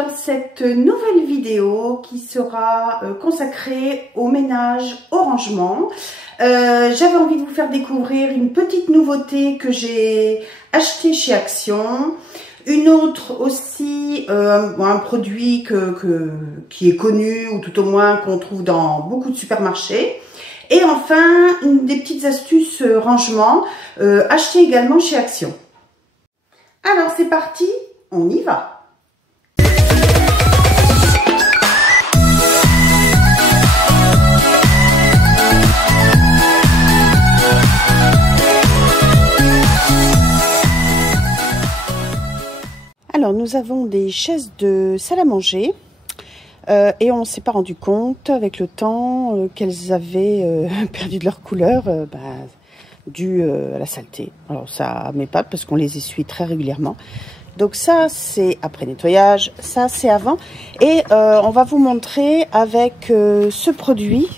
dans cette nouvelle vidéo qui sera consacrée au ménage, au rangement. J'avais envie de vous faire découvrir une petite nouveauté que j'ai achetée chez Action. Une autre aussi, un produit qui est connu ou tout au moins qu'on trouve dans beaucoup de supermarchés. Et enfin, des petites astuces rangement achetées également chez Action. Alors c'est parti, on y va. Alors nous avons des chaises de salle à manger et on ne s'est pas rendu compte avec le temps qu'elles avaient perdu de leur couleur dû à la saleté. Alors ça m'épate parce qu'on les essuie très régulièrement. Donc ça c'est après nettoyage, ça c'est avant. Et on va vous montrer avec ce produit,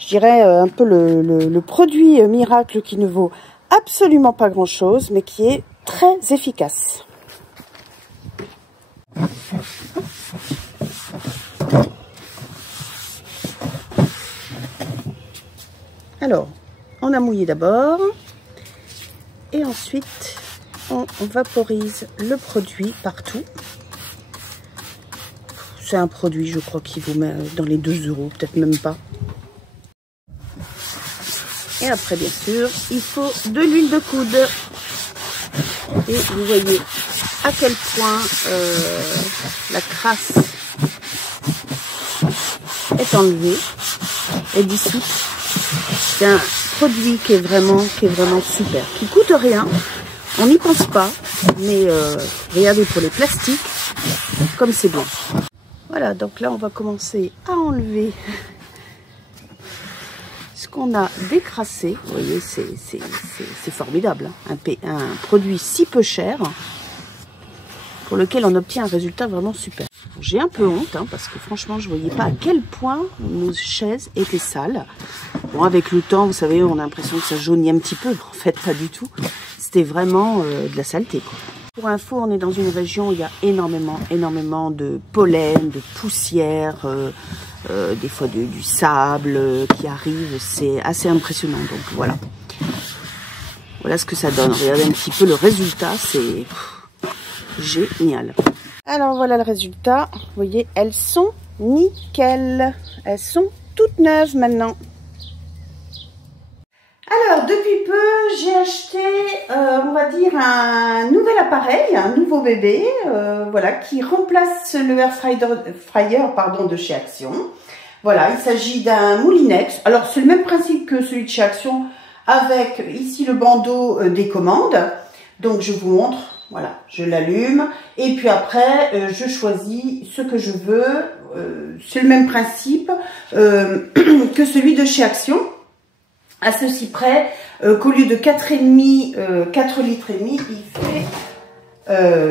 je dirais un peu le produit miracle qui ne vaut absolument pas grand chose mais qui est très efficace. Alors, on a mouillé d'abord et ensuite on vaporise le produit partout. C'est un produit, je crois, qui vous met dans les 2 €, peut-être même pas. Et après, bien sûr, il faut de l'huile de coude. Et vous voyez à quel point la crasse est enlevée et dissoute. C'est un produit qui est vraiment super, qui coûte rien. On n'y pense pas, mais regardez pour les plastiques, comme c'est bon. Voilà, donc là on va commencer à enlever ce qu'on a décrassé. Vous voyez, c'est formidable, hein. Un produit si peu cher pour lequel on obtient un résultat vraiment super. J'ai un peu honte parce que franchement je ne voyais pas à quel point nos chaises étaient sales. Bon, avec le temps, vous savez, on a l'impression que ça jaunit un petit peu, en fait pas du tout. C'était vraiment de la saleté, quoi. Pour info, on est dans une région où il y a énormément de pollen, de poussière, des fois du sable qui arrive. C'est assez impressionnant, donc voilà. Voilà ce que ça donne. Regardez un petit peu le résultat, c'est génial. Alors voilà le résultat. Vous voyez, elles sont nickel. Elles sont toutes neuves maintenant. Alors, depuis peu, j'ai acheté, on va dire, un nouvel appareil, un nouveau bébé, voilà, qui remplace le air fryer de chez Action. Voilà, il s'agit d'un Moulinex. Alors, c'est le même principe que celui de chez Action, avec ici le bandeau des commandes. Donc, je vous montre, voilà, je l'allume, et puis après, je choisis ce que je veux. C'est le même principe que celui de chez Action. À ceci près qu'au lieu de 4,5 litres, il fait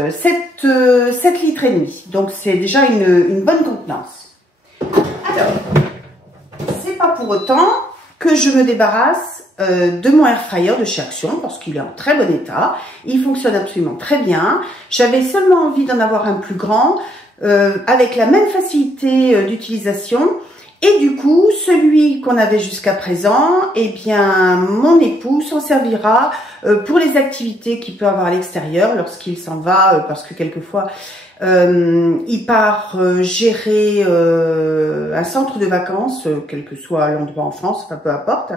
7 litres et demi. Donc c'est déjà une bonne contenance. Alors, c'est pas pour autant que je me débarrasse de mon air fryer de chez Action parce qu'il est en très bon état. Il fonctionne absolument très bien. J'avais seulement envie d'en avoir un plus grand avec la même facilité d'utilisation. Et du coup, celui qu'on avait jusqu'à présent, eh bien, mon époux s'en servira pour les activités qu'il peut avoir à l'extérieur lorsqu'il s'en va, parce que quelquefois, il part gérer un centre de vacances, quel que soit l'endroit en France, enfin, peu importe.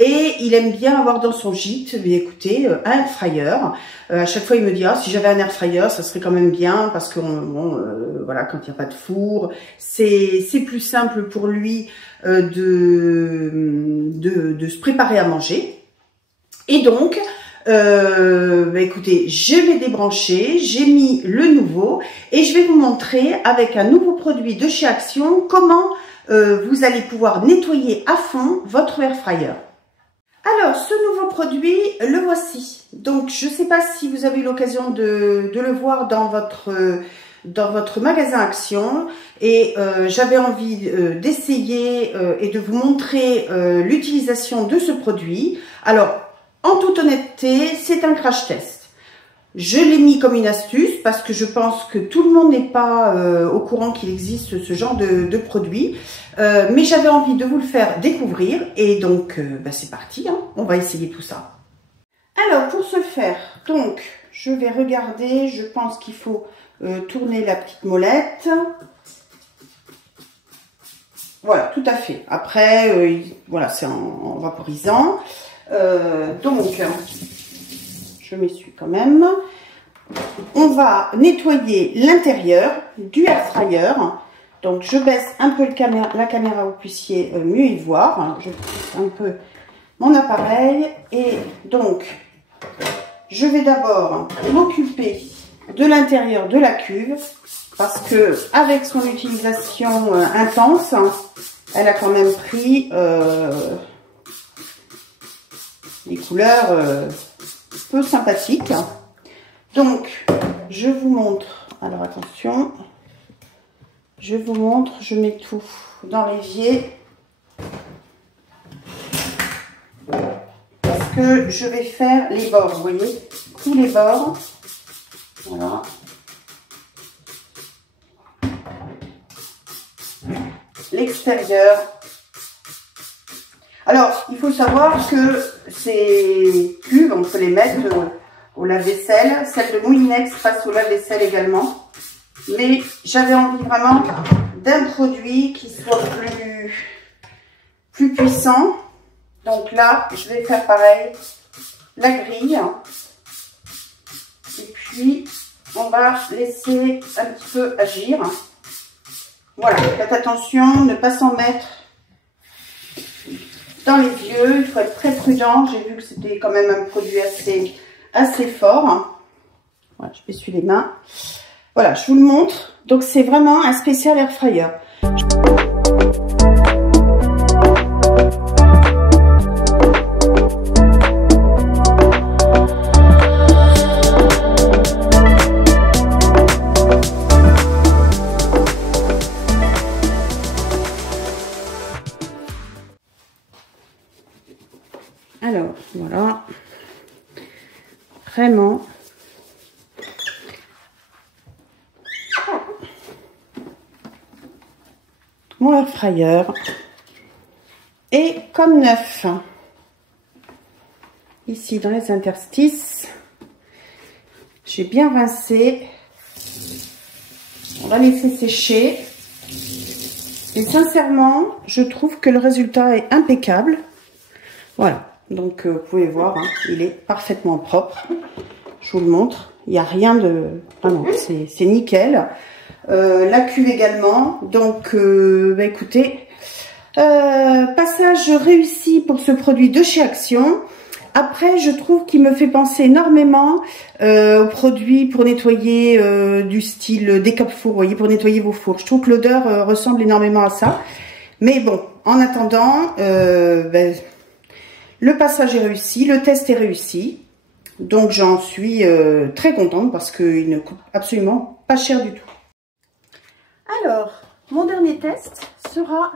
Et il aime bien avoir dans son gîte, écoutez, un air fryer. À chaque fois, il me dit, ah, si j'avais un air fryer, ça serait quand même bien, parce que voilà, quand il n'y a pas de four, c'est plus simple pour lui de se préparer à manger. Et donc, écoutez, je l'ai débranché, j'ai mis le nouveau et je vais vous montrer avec un nouveau produit de chez Action comment vous allez pouvoir nettoyer à fond votre air fryer. Alors, ce nouveau produit, le voici. Donc, je ne sais pas si vous avez eu l'occasion de le voir dans votre magasin Action et j'avais envie d'essayer et de vous montrer l'utilisation de ce produit. Alors, en toute honnêteté, c'est un crash test. Je l'ai mis comme une astuce juste parce que je pense que tout le monde n'est pas au courant qu'il existe ce genre de produit. Mais j'avais envie de vous le faire découvrir et donc c'est parti, hein, on va essayer tout ça. Alors pour ce faire, donc je vais regarder, je pense qu'il faut tourner la petite molette. Voilà, tout à fait. Après, voilà, c'est en vaporisant. Donc, je m'essuie quand même. On va nettoyer l'intérieur du air fryer. Donc, je baisse un peu la caméra pour que vous puissiez mieux y voir. Je pousse un peu mon appareil. Et donc, je vais d'abord m'occuper de l'intérieur de la cuve. Parce que avec son utilisation intense, elle a quand même pris des couleurs peu sympathiques. Donc, je vous montre. Alors attention, je vous montre. Je mets tout dans l'évier parce que je vais faire les bords. Vous voyez, tous les bords. Voilà. L'extérieur. Alors, il faut savoir que ces cuves, on peut les mettre au lave-vaisselle. Celle de Moulinex passe au lave-vaisselle également. Mais j'avais envie vraiment d'un produit qui soit plus puissant. Donc là, je vais faire pareil, la grille. Et puis, on va laisser un petit peu agir. Voilà, faites attention, ne pas s'en mettre dans les yeux. Il faut être très prudent. J'ai vu que c'était quand même un produit assez fort. Voilà, je m'essuie les mains. Voilà, je vous le montre. Donc, c'est vraiment un spécial air fryer. Alors, voilà, vraiment, mon air fryer est comme neuf. Ici, dans les interstices, j'ai bien rincé. On va laisser sécher. Et sincèrement, je trouve que le résultat est impeccable. Voilà. Donc, vous pouvez voir, hein, il est parfaitement propre. Je vous le montre. Il n'y a rien de... Ah non, c'est nickel. La cuve également. Donc, écoutez, passage réussi pour ce produit de chez Action. Après, je trouve qu'il me fait penser énormément aux produits pour nettoyer du style décape-four, vous voyez, pour nettoyer vos fours. Je trouve que l'odeur ressemble énormément à ça. Mais bon, en attendant... le passage est réussi, le test est réussi, donc j'en suis très contente parce qu'il ne coûte absolument pas cher du tout. Alors, mon dernier test sera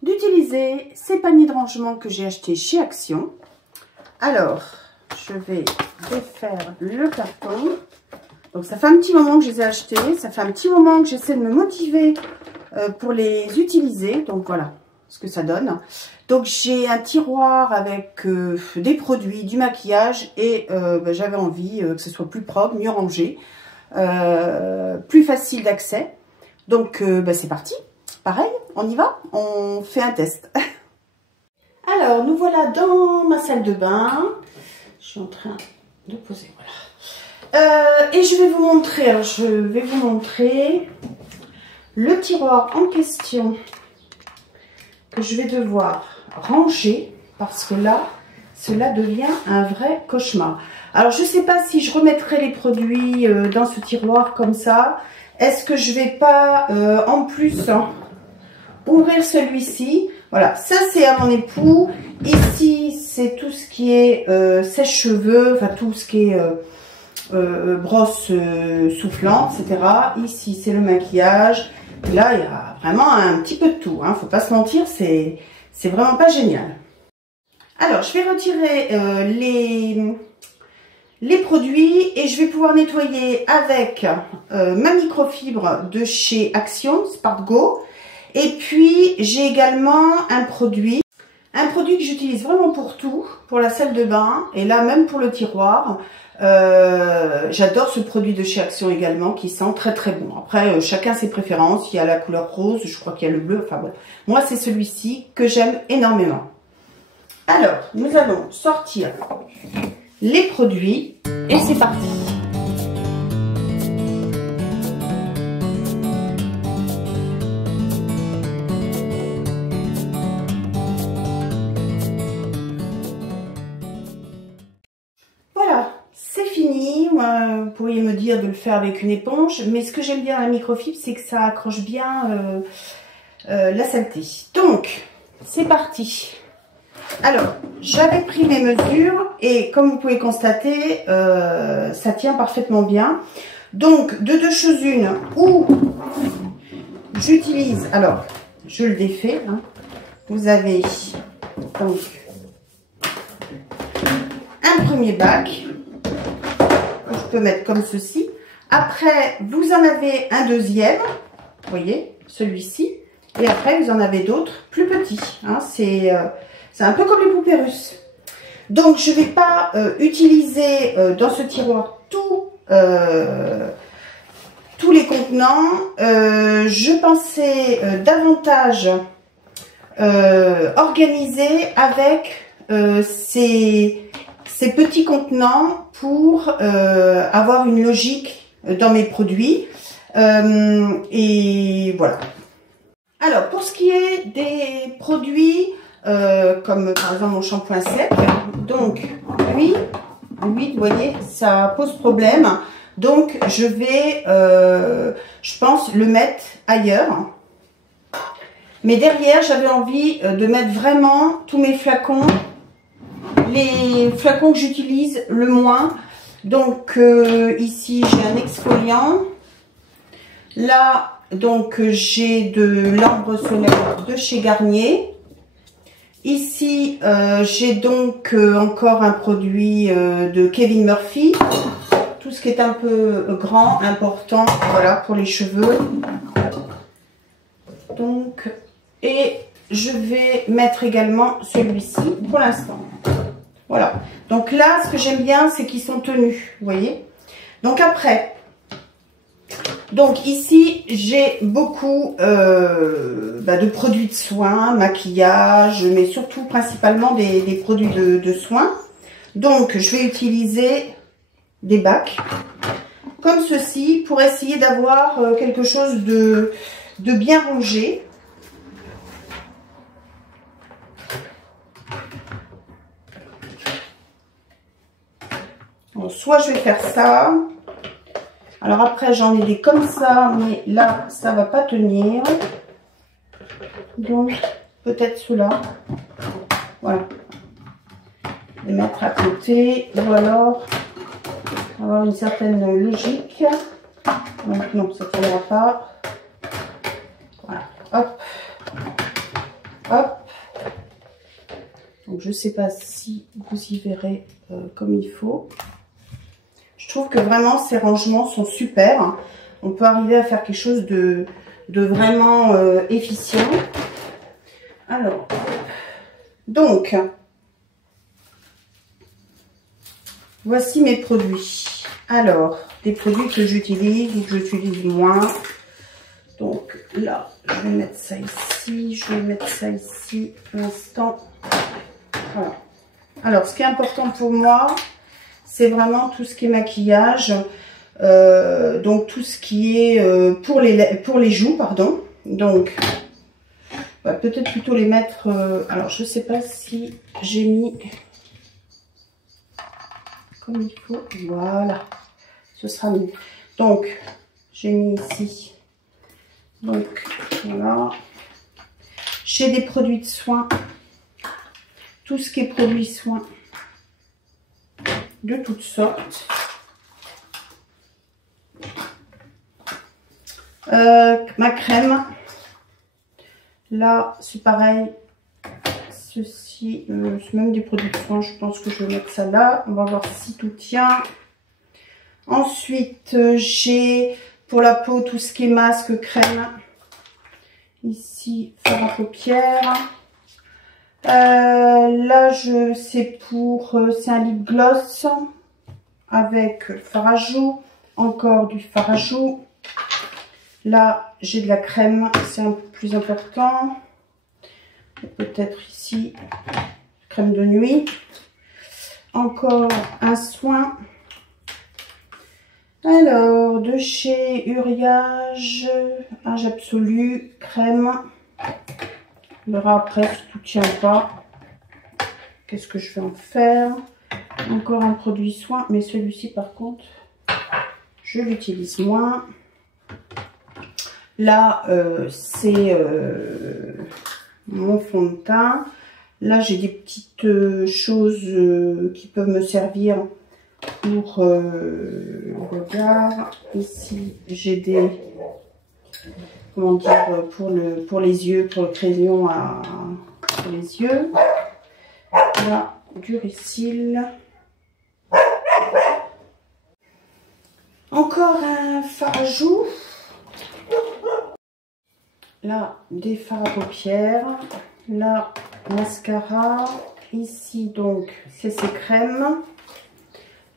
d'utiliser ces paniers de rangement que j'ai achetés chez Action. Alors, je vais défaire le carton. Donc ça fait un petit moment que je les ai achetés, ça fait un petit moment que j'essaie de me motiver pour les utiliser, donc voilà ce que ça donne. Donc j'ai un tiroir avec des produits, du maquillage et j'avais envie que ce soit plus propre, mieux rangé, plus facile d'accès. Donc c'est parti, pareil, on y va, on fait un test. Alors nous voilà dans ma salle de bain, je suis en train de poser, voilà. Et je vais vous montrer, alors je vais vous montrer le tiroir en question que je vais devoir ranger parce que là, cela devient un vrai cauchemar. Alors, je ne sais pas si je remettrai les produits dans ce tiroir comme ça. Est-ce que je vais pas, en plus, ouvrir celui-ci? Voilà, ça c'est à mon époux. Ici, c'est tout ce qui est sèche-cheveux, enfin tout ce qui est brosse soufflante, etc. Ici, c'est le maquillage. Là, il y a vraiment un petit peu de tout, hein. Faut pas se mentir, c'est vraiment pas génial. Alors, je vais retirer les produits et je vais pouvoir nettoyer avec ma microfibre de chez Action, Spargo. Et puis j'ai également un produit que j'utilise vraiment pour tout, pour la salle de bain et là même pour le tiroir. J'adore ce produit de chez Action également qui sent très très bon. Après chacun ses préférences, il y a la couleur rose, je crois qu'il y a le bleu, enfin voilà. Moi c'est celui-ci que j'aime énormément. Alors nous allons sortir les produits et c'est parti. Voilà, c'est fini. Vous pourriez me dire de le faire avec une éponge, mais ce que j'aime bien à la microfibre, c'est que ça accroche bien la saleté. Donc, c'est parti. Alors, j'avais pris mes mesures et comme vous pouvez constater, ça tient parfaitement bien. Donc, de deux choses une, ou j'utilise, alors, je le défais, hein. Vous avez donc un premier bac que je peux mettre comme ceci. Après, vous en avez un deuxième, vous voyez, celui-ci. Et après, vous en avez d'autres plus petits, hein. C'est un peu comme les poupées russes. Donc, je ne vais pas utiliser dans ce tiroir tous les contenants. Je pensais davantage organiser avec ces petits contenants pour avoir une logique dans mes produits. Et voilà. Alors, pour ce qui est des produits, comme par exemple mon shampoing sec, donc lui, vous voyez, ça pose problème. Donc, je vais, je pense, le mettre ailleurs. Mais derrière, j'avais envie de mettre vraiment tous mes flacons, les flacons que j'utilise le moins. Donc, ici, j'ai un exfoliant. Là, donc, j'ai de l'ambre solaire de chez Garnier. Ici, j'ai donc encore un produit de Kevin Murphy. Tout ce qui est un peu grand, important, voilà, pour les cheveux. Donc, et je vais mettre également celui-ci pour l'instant. Voilà. Donc là, ce que j'aime bien, c'est qu'ils sont tenus, vous voyez. Donc après, donc ici, j'ai beaucoup de produits de soins, maquillage, mais surtout principalement des produits de soins. Donc, je vais utiliser des bacs comme ceci pour essayer d'avoir quelque chose de bien rangé. Bon, soit je vais faire ça. Alors après, j'en ai des comme ça, mais là, ça va pas tenir. Donc, peut-être ceux-là. Voilà. Les mettre à côté. Ou alors, avoir une certaine logique. Donc, non, ça ne tiendra pas. Voilà. Hop. Hop. Donc, je ne sais pas si vous y verrez comme il faut. Je trouve que vraiment ces rangements sont super. On peut arriver à faire quelque chose de vraiment efficient. Alors, donc, voici mes produits. Alors, des produits que j'utilise ou que j'utilise moins. Donc là, je vais mettre ça ici. Je vais mettre ça ici. L'instant. Voilà. Alors, ce qui est important pour moi, c'est vraiment tout ce qui est maquillage, donc tout ce qui est pour les joues, pardon. Donc, on va peut-être plutôt les mettre, alors je ne sais pas si j'ai mis comme il faut, voilà, ce sera mieux. Donc, j'ai mis ici, donc voilà, j'ai des produits de soins, tout ce qui est produits soins, de toutes sortes. Ma crème. Là, c'est pareil. Ceci. si c'est même des produits de soin. Je pense que je vais mettre ça là. On va voir si tout tient. Ensuite, j'ai pour la peau tout ce qui est masque, crème. Ici, fard à paupières. Là, c'est un lip gloss avec fard à joues. Encore du fard à joues. Là, j'ai de la crème, c'est un peu plus important. Peut-être ici, crème de nuit. Encore un soin. Alors, de chez Uriage, âge absolu, crème. On verra après si tout tient pas. Qu'est-ce que je vais en faire? Encore un produit soin, mais celui-ci par contre, je l'utilise moins. Là, c'est mon fond de teint. Là, j'ai des petites choses qui peuvent me servir pour le regard. Ici, j'ai des, comment dire, pour les yeux, pour le crayon pour les yeux. Là, du Risil. Encore un fard à joues. Là, des fards à paupières. Là, mascara. Ici, donc, c'est ces crèmes.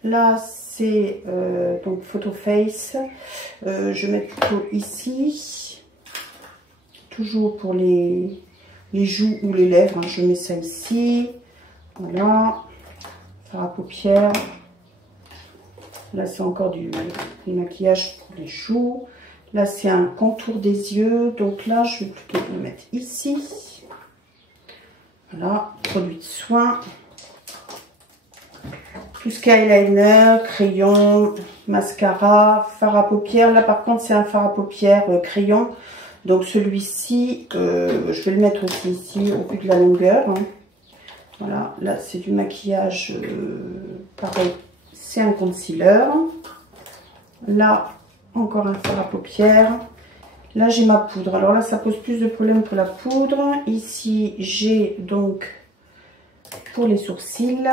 Là, c'est donc Photo Face. Je vais mettre plutôt ici. Toujours pour les joues ou les lèvres. Hein, je mets ça ici. Voilà. Fard à paupières. Là, c'est encore du maquillage pour les joues. Là, c'est un contour des yeux. Donc là, je vais plutôt le mettre ici. Voilà, produit de soin. Tout ce qui est eyeliner, crayon, mascara, fard à paupières. Là, par contre, c'est un fard à paupières crayon. Donc, celui-ci, je vais le mettre aussi ici, au vu de la longueur. Hein. Voilà, là, c'est du maquillage. Pareil, c'est un concealer. Là, encore un fard à paupières. Là, j'ai ma poudre. Alors là, ça pose plus de problèmes que la poudre. Ici, j'ai donc pour les sourcils,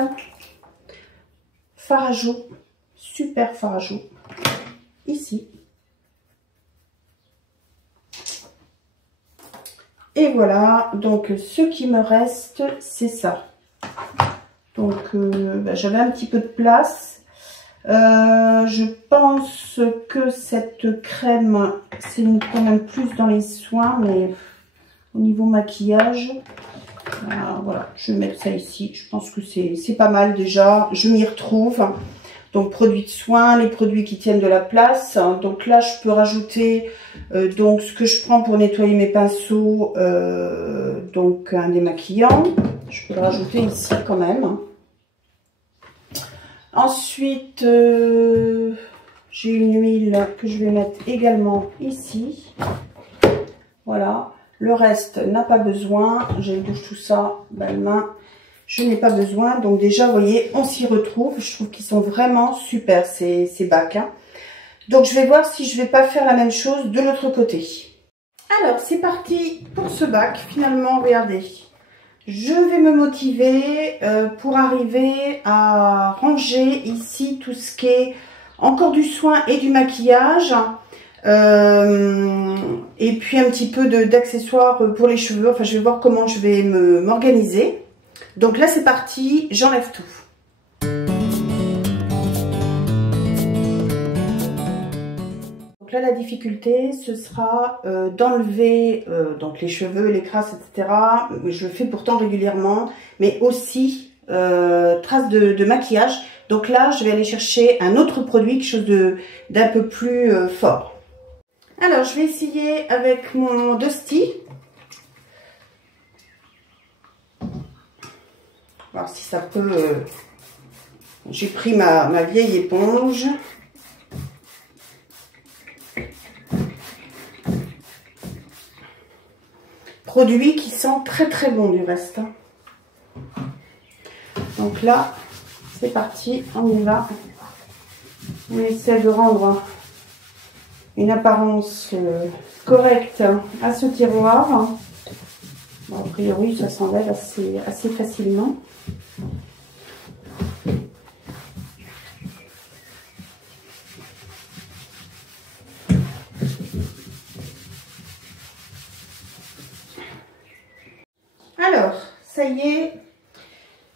fard à joues. Super fard à joues. Ici. Et voilà. Donc, ce qui me reste, c'est ça. Donc, j'avais un petit peu de place. Je pense que cette crème, c'est quand même plus dans les soins, mais au niveau maquillage, voilà, je vais mettre ça ici. Je pense que c'est pas mal déjà. Je m'y retrouve. Donc, produits de soins, les produits qui tiennent de la place. Donc là, je peux rajouter donc ce que je prends pour nettoyer mes pinceaux, donc un démaquillant. Je peux le rajouter ici quand même. Ensuite, j'ai une huile que je vais mettre également ici. Voilà. Le reste n'a pas besoin. J'ai douche tout ça, main. Je n'ai pas besoin. Donc déjà, vous voyez, on s'y retrouve. Je trouve qu'ils sont vraiment super, ces bacs. Hein. Donc, je vais voir si je vais pas faire la même chose de l'autre côté. Alors, c'est parti pour ce bac. Finalement, regardez. Je vais me motiver pour arriver à ranger ici tout ce qui est encore du soin et du maquillage. Et puis un petit peu d'accessoires pour les cheveux. Enfin, je vais voir comment je vais m'organiser. Donc là, c'est parti. J'enlève tout. Donc là, la difficulté, ce sera d'enlever donc les cheveux, les crasses, etc. Je le fais pourtant régulièrement, mais aussi traces de maquillage. Donc là, je vais aller chercher un autre produit, quelque chose d'un peu plus fort. Alors, je vais essayer avec mon Dusty. Voir si ça peut... J'ai pris ma vieille éponge. Produit qui sent très très bon du reste. Donc là, c'est parti, on y va. On essaie de rendre une apparence correcte à ce tiroir. Bon, a priori, ça s'enlève assez facilement. Alors, ça y est,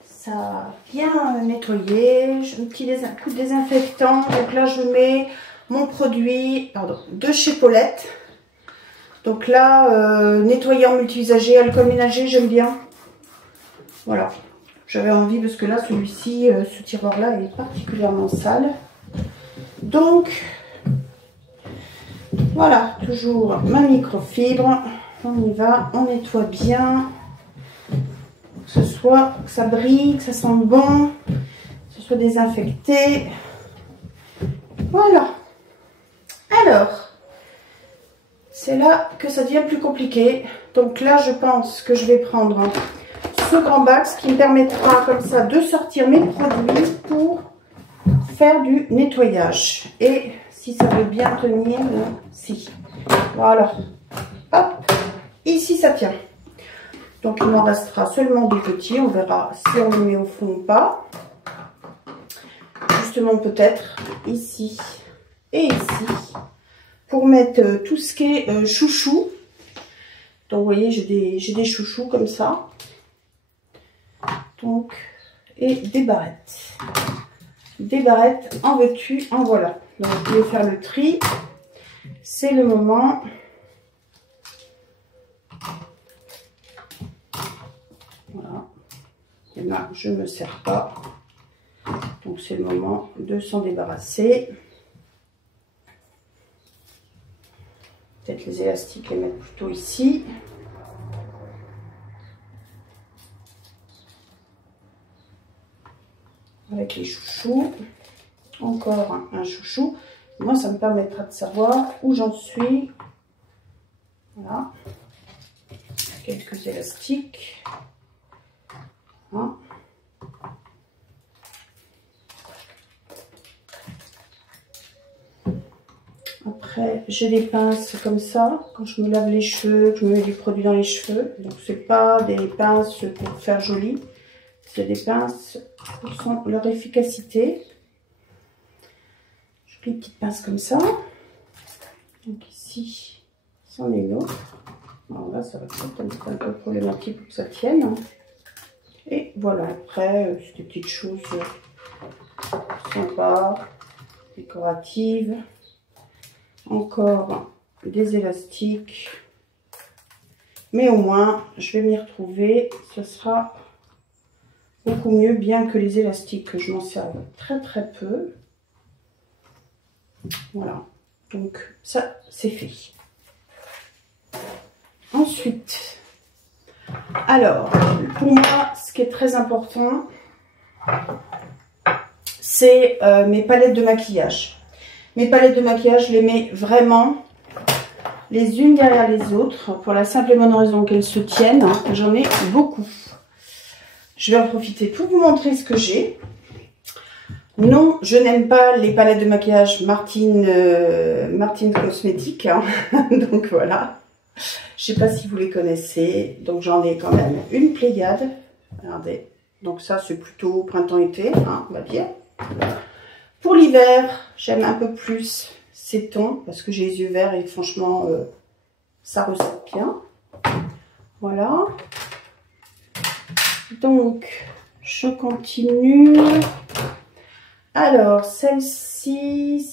ça a bien nettoyé. J'ai un petit coup de désinfectant. Donc là, je mets mon produit de chez Paulette. Donc là, nettoyant multi-usager, alcool ménager, j'aime bien. Voilà, j'avais envie parce que là, celui-ci, ce tiroir-là, est particulièrement sale. Donc, voilà, toujours ma microfibre. On y va, on nettoie bien. Que ça brille, que ça sente bon, que ce soit désinfecté. Voilà. Alors, c'est là que ça devient plus compliqué. Donc là, je pense que je vais prendre ce grand bac, ce qui me permettra comme ça de sortir mes produits pour faire du nettoyage. Et si ça veut bien tenir, si. Voilà. Hop. Ici, ça tient. Donc, il m'en restera seulement deux petits. On verra si on les met au fond ou pas. Justement, peut-être ici et ici. Pour mettre tout ce qui est chouchou. Donc, vous voyez, j'ai des chouchous comme ça. Donc, et des barrettes. Des barrettes, en veux-tu, en voilà. Donc, je vais faire le tri. C'est le moment. Voilà. Et là, je ne me sers pas. Donc, c'est le moment de s'en débarrasser. Peut-être les élastiques, les mettre plutôt ici. Avec les chouchous. Encore un chouchou. Moi, ça me permettra de savoir où j'en suis. Voilà. Quelques élastiques. Voilà. Après, j'ai des pinces comme ça, quand je me lave les cheveux, que je me mets du produit dans les cheveux. Donc, c'est pas des pinces pour faire joli, c'est des pinces pour leur efficacité. J'ai des petites pinces comme ça. Donc ici, c'en est une autre. Alors là, ça va être un peu problématique pour que ça tienne. Et voilà, après, c'est des petites choses sympas, décoratives. Encore des élastiques. Mais au moins, je vais m'y retrouver. Ce sera beaucoup mieux, bien que les élastiques, je m'en sers très très peu. Voilà. Donc, ça, c'est fait. Ensuite, alors, pour moi, ce qui est très important, c'est mes palettes de maquillage. Mes palettes de maquillage, je les mets vraiment les unes derrière les autres, pour la simple et bonne raison qu'elles se tiennent. J'en ai beaucoup. Je vais en profiter pour vous montrer ce que j'ai. Non, je n'aime pas les palettes de maquillage Martine Cosmétiques. Hein. Donc voilà. Je ne sais pas si vous les connaissez. Donc j'en ai quand même une pléiade. Regardez. Donc ça, c'est plutôt printemps-été, hein, on va dire. Pour l'hiver, j'aime un peu plus ces tons parce que j'ai les yeux verts et franchement, ça ressort bien. Voilà. Donc, je continue. Alors, celle-ci,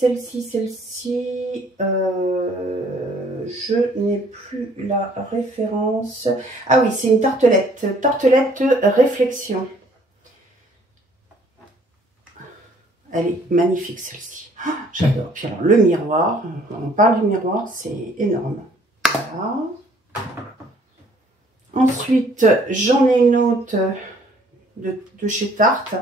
je n'ai plus la référence. Ah oui, c'est une tartelette. Tartelette réflexion. Elle est magnifique celle-ci. Oh, j'adore. Puis alors le miroir, on parle du miroir, c'est énorme. Voilà. Ensuite, j'en ai une autre de chez Tarte.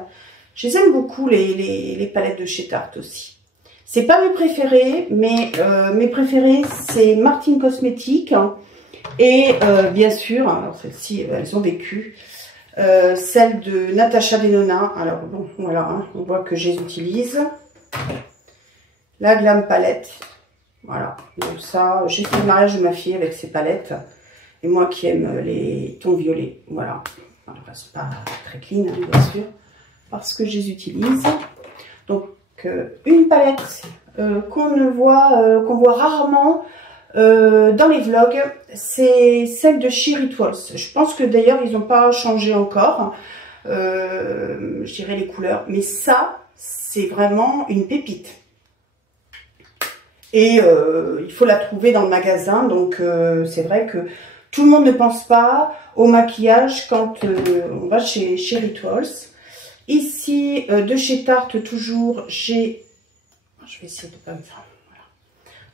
Je les aime beaucoup les palettes de chez Tarte aussi. C'est pas mes préférées, mais mes préférées c'est Martine Cosmétiques et bien sûr, alors celles-ci elles ont vécu. Celle de Natasha Denona. Alors bon, voilà, hein, on voit que je les utilise. La Glam Palette. Voilà, donc ça, j'ai fait le mariage de ma fille avec ces palettes. Et moi qui aime les tons violets, voilà. Enfin, ne reste pas très clean, hein, bien sûr, parce que je les utilise. Donc, une palette qu'on voit rarement dans les vlogs, c'est celle de chez Rituals. Je pense que d'ailleurs, ils n'ont pas changé encore, je dirais les couleurs. Mais ça, c'est vraiment une pépite. Et il faut la trouver dans le magasin, donc c'est vrai que tout le monde ne pense pas au maquillage quand on va chez Rituals. Ici, de chez Tarte, toujours, je vais essayer de pas me faire. Voilà.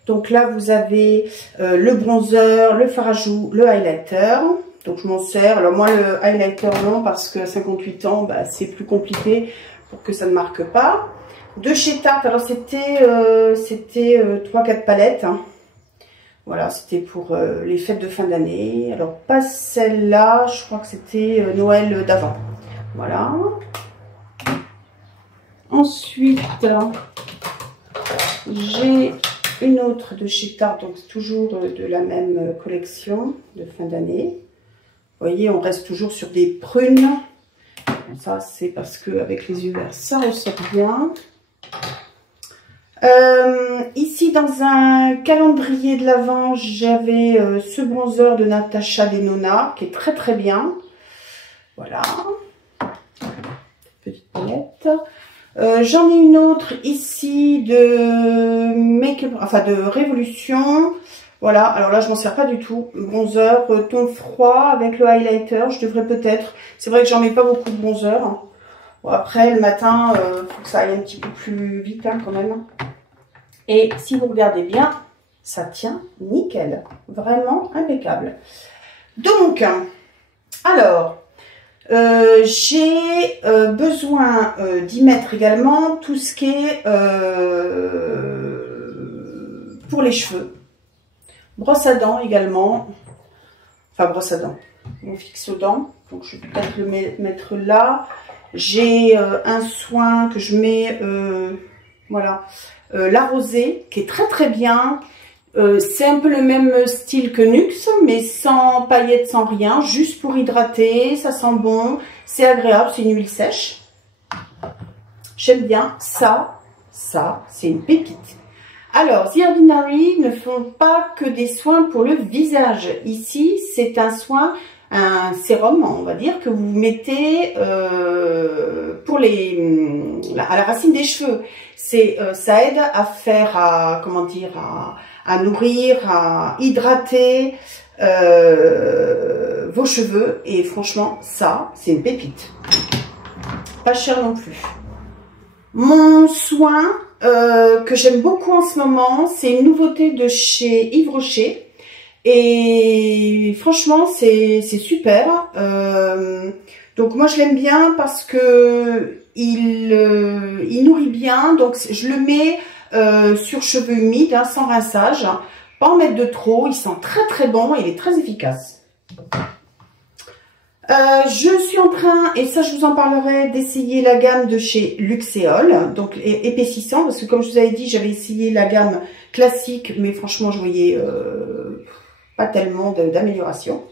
Donc là, vous avez le bronzer, le fard à joues, le highlighter. Donc je m'en sers. Alors moi, le highlighter, non, parce qu'à 58 ans, bah, c'est plus compliqué pour que ça ne marque pas. De chez Tarte, alors c'était 3-4 palettes. Hein. Voilà, c'était pour les fêtes de fin d'année. Alors pas celle-là, je crois que c'était Noël d'avant. Voilà. Ensuite, j'ai une autre de chez Tarte, donc toujours de la même collection de fin d'année. Vous voyez, on reste toujours sur des prunes. Ça, c'est parce qu'avec les yeux verts, ça ressort bien. Ici, dans un calendrier de l'Avent, j'avais ce bronzer de Natasha Denona, qui est très très bien. Voilà. Petite palette. J'en ai une autre ici de Make-up, enfin de Révolution. Voilà, alors là je m'en sers pas du tout. Bronzer, ton froid avec le highlighter, je devrais peut-être. C'est vrai que j'en mets pas beaucoup de bronzer. Bon, après le matin, faut que ça aille un petit peu plus vite hein, quand même. Et si vous regardez bien, ça tient nickel. Vraiment impeccable. Donc, alors, j'ai besoin d'y mettre également tout ce qui est pour les cheveux. Brosse à dents également. Enfin, brosse à dents. On fixe aux dents. Donc, je vais peut-être le mettre là. J'ai un soin que je mets, voilà, la rosée, qui est très très bien. C'est un peu le même style que Nuxe, mais sans paillettes, sans rien, juste pour hydrater, ça sent bon, c'est agréable, c'est une huile sèche. J'aime bien ça, c'est une pépite. Alors, The Ordinary ne font pas que des soins pour le visage. Ici, c'est un soin, un sérum, on va dire, que vous mettez pour à la racine des cheveux. Ça aide à faire, comment dire, à nourrir, à hydrater vos cheveux. Et franchement, ça, c'est une pépite. Pas cher non plus. Mon soin que j'aime beaucoup en ce moment, c'est une nouveauté de chez Yves Rocher. Et franchement, c'est super. Donc moi, je l'aime bien parce que il nourrit bien. Donc je le mets sur cheveux humides, hein, sans rinçage. Pas en mettre de trop. Il sent très très bon et il est très efficace. Je suis en train, et ça je vous en parlerai, d'essayer la gamme de chez Luxéol, donc épaississant, parce que comme je vous avais dit, j'avais essayé la gamme classique, mais franchement je voyais pas tellement d'amélioration.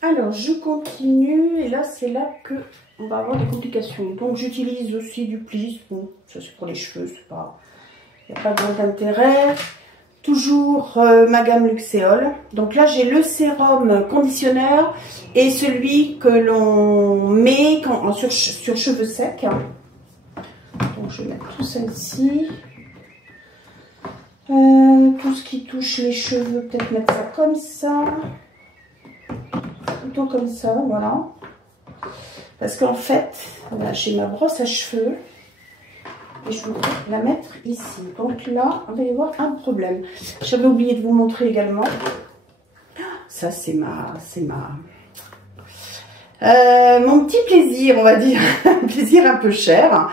Alors je continue, et là c'est là que on va avoir des complications. Donc j'utilise aussi du plis, bon ça c'est pour les cheveux, c'est pas... Il n'y a pas grand intérêt. Toujours ma gamme Luxéol. Donc là, j'ai le sérum conditionneur et celui que l'on met sur cheveux secs. Donc je vais mettre tout ça ici. Tout ce qui touche les cheveux, peut-être mettre ça comme ça. Plutôt comme ça, voilà. Parce qu'en fait, là, j'ai ma brosse à cheveux. Et je voudrais la mettre ici. Donc là, on va y avoir un problème. J'avais oublié de vous montrer également. Ça, c'est mon petit plaisir, on va dire. Un plaisir un peu cher.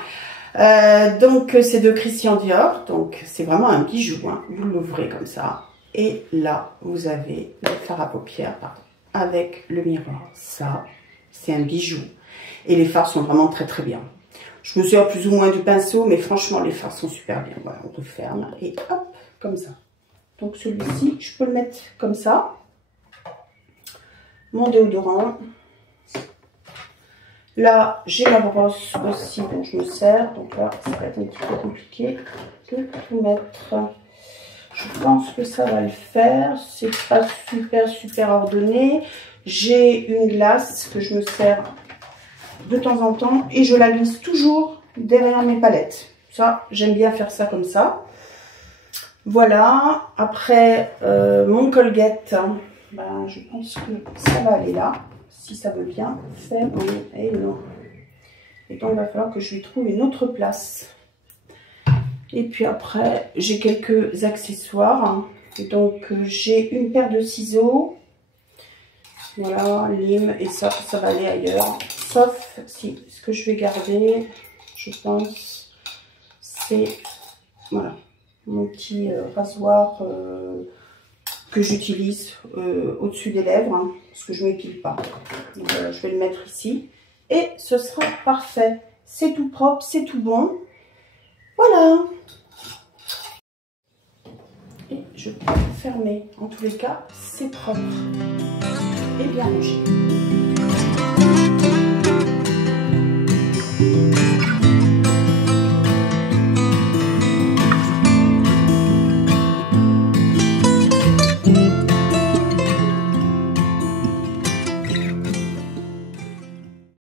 Donc, c'est de Christian Dior. Donc, c'est vraiment un bijou. Hein. Vous l'ouvrez comme ça. Et là, vous avez le fard à paupières, pardon, avec le miroir. Ça, c'est un bijou. Et les fards sont vraiment très très bien. Je me sers plus ou moins du pinceau, mais franchement, les fards sont super bien. Voilà, on referme et hop, comme ça. Donc celui-ci, je peux le mettre comme ça. Mon déodorant. Là, j'ai ma brosse aussi dont je me sers. Donc là, ça va être un petit peu compliqué de tout mettre. Je pense que ça va le faire. C'est pas super ordonné. J'ai une glace que je me sers de temps en temps et je la glisse toujours derrière mes palettes. Ça, j'aime bien faire ça comme ça. Voilà. Après, mon Colgate, ben, je pense que ça va aller là. Si ça veut bien faire, oui et non. Et donc, il va falloir que je lui trouve une autre place. Et puis après, j'ai quelques accessoires. Donc, j'ai une paire de ciseaux. Voilà, lime. Et ça va aller ailleurs. Sauf si ce que je vais garder, je pense, c'est voilà, mon petit rasoir que j'utilise au-dessus des lèvres, hein, parce que je ne m'épile pas. Donc, je vais le mettre ici. Et ce sera parfait. C'est tout propre, c'est tout bon. Voilà. Et je peux fermer. En tous les cas, c'est propre et bien rangé.